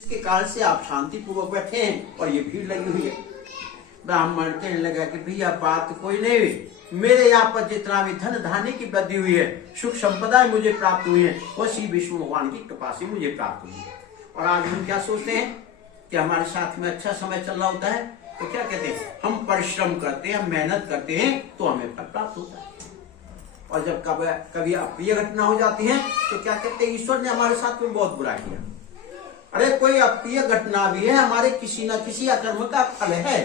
इसके कारण से आप शांति पूर्वक बैठे हैं और ये भीड़ लगी हुई है। ब्राह्मण कहने लगा कि भैया बात कोई नहीं हुई, मेरे यहाँ पर जितना भी धन धान्य की वृद्धि हुई है, सुख संपदा मुझे प्राप्त हुई है, वो श्री विष्णु भगवान की कृपा से मुझे प्राप्त हुई है। और आज हम क्या सोचते हैं कि हमारे साथ में अच्छा समय चल रहा होता है तो क्या कहते हैं, हम परिश्रम करते हैं, मेहनत करते हैं तो हमें फल प्राप्त होता है। और जब कभी अप्रिय घटना हो जाती है तो क्या कहते हैं, ईश्वर ने हमारे साथ में बहुत बुरा किया। अरे कोई अप्रिय घटना भी है, हमारे किसी न किसी अकर्म का फल है।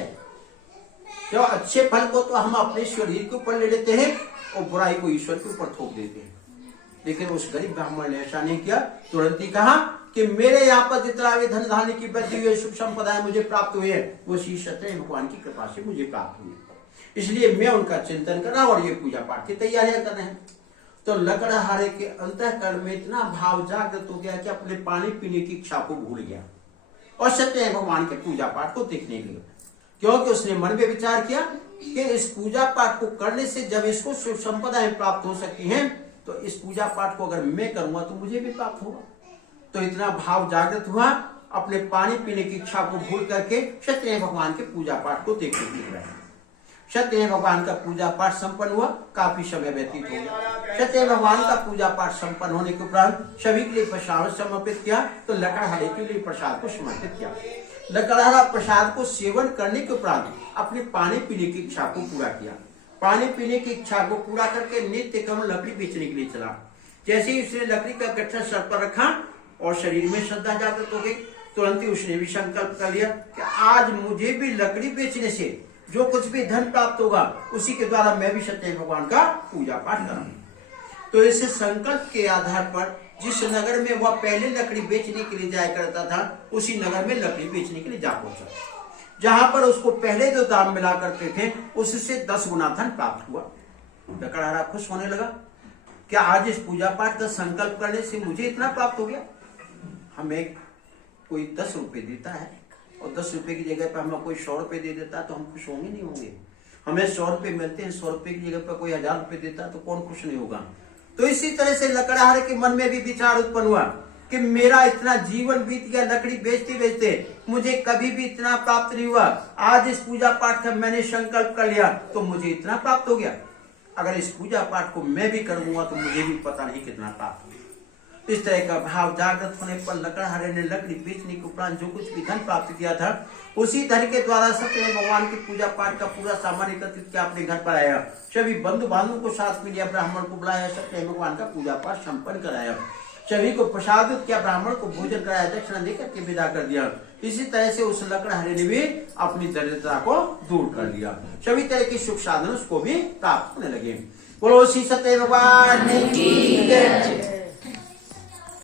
जो अच्छे फल को तो हम अपने शरीर के ऊपर ले लेते हैं और बुराई को ईश्वर के ऊपर थोप देते हैं। लेकिन उस गरीब ब्राह्मण ने ऐसा नहीं किया, तुरंत ही कहा कि मेरे यहाँ पर जितना भी धन धान्य की वृद्धि हुई है, सुख संपदा मुझे प्राप्त हुई है, वो श्री सत्यनारायण भगवान की कृपा से मुझे प्राप्त हुई है। इसलिए मैं उनका चिंतन कर रहा हूँ और ये पूजा पाठ की तैयारियां कर रहे हैं। तो लकड़हारे के अंतःकरण में इतना भाव जागृत हो गया कि अपने पानी पीने की इच्छा को भूल गया और सत्यनारायण भगवान के पूजा पाठ को देखने लगा। क्योंकि उसने मन में विचार किया कि इस पूजा पाठ को करने से जब इसको सुख संपदाएं प्राप्त हो सकती हैं, तो इस पूजा पाठ को अगर मैं करूंगा तो मुझे भी प्राप्त होगा। तो इतना भाव जागृत हुआ, अपने पानी पीने की इच्छा को भूल करके सत्यनारायण भगवान के पूजा पाठ को देखने के लिए बैठा। सत्यनारायण भगवान का पूजा पाठ संपन्न हुआ, काफी समय व्यतीत हो गया। सत्यनारायण भगवान का पूजा पाठ संपन्न होने के उपरांत सभी के लिए प्रसाद समर्पित किया, तो लकड़हारे के लिए प्रसाद को समर्पित किया। लकड़हारा प्रसाद को सेवन करने के उपरांत अपने पानी पीने की इच्छा को पूरा किया। पानी पीने की इच्छा को पूरा करके नित्य क्रम लकड़ी बेचने के लिए चला। जैसे ही उसने लकड़ी का गट्ठा सर पर रखा और शरीर में श्रद्धा जागृत हो गई, तुरंत ही उसने भी संकल्प कर लिया कि आज मुझे भी लकड़ी बेचने से जो कुछ भी धन प्राप्त होगा, उसी के द्वारा मैं भी सत्यनारायण भगवान का पूजा पाठ करूंगा। तो इस संकल्प के आधार पर जिस नगर में वह पहले लकड़ी बेचने के लिए जाया करता था, उसी नगर में लकड़ी बेचने के लिए जा पहुंचा। जहां पर उसको पहले जो दाम मिला करते थे, उससे 10 गुना धन प्राप्त हुआ। लकड़हारा खुश होने लगा, क्या आज इस पूजा पाठ का संकल्प करने से मुझे इतना प्राप्त हो गया। हमें कोई 10 रुपए देता है और 10 रुपए की जगह पर हमें कोई 100 रुपए दे देता है तो हम खुश होंगे नहीं होंगे। हमें 100 रुपए मिलते हैं, 100 रुपए की जगह पर कोई 1000 रुपए देता है तो कौन खुश नहीं होगा। तो इसी तरह से लकड़हारे के मन में भी विचार उत्पन्न हुआ कि मेरा इतना जीवन बीत गया लकड़ी बेचते बेचते, मुझे कभी भी इतना प्राप्त नहीं हुआ। आज इस पूजा पाठ का मैंने संकल्प कर लिया तो मुझे इतना प्राप्त हो गया। अगर इस पूजा पाठ को मैं भी करूंगा तो मुझे भी पता नहीं कितना प्राप्त होगा। इस तरह का भाव जागृत होने पर लकड़हारे ने लकड़ी बेचने के उपरांत जो कुछ भी धन प्राप्त किया था, उसी धन के द्वारा सत्यनारायण भगवान की पूजा पाठ का पूरा सामान एकत्रित किया, अपने घर पर आया। सभी बंधु बांधवों को साथ में लिया, ब्राह्मण को बुलाया, सत्यनारायण भगवान का पूजा पाठ संपन्न कराया, सभी को प्रसादित किया, ब्राह्मण को भोजन कराया, दक्षिणा देकर के विदा कर दिया। इसी तरह से उस लकड़हारे ने भी अपनी दरिद्रता को दूर कर दिया। सभी तरह के सुख साधन उसको भी प्राप्त होने लगे। बोलो श्री सत्यनारायण भगवान की जय।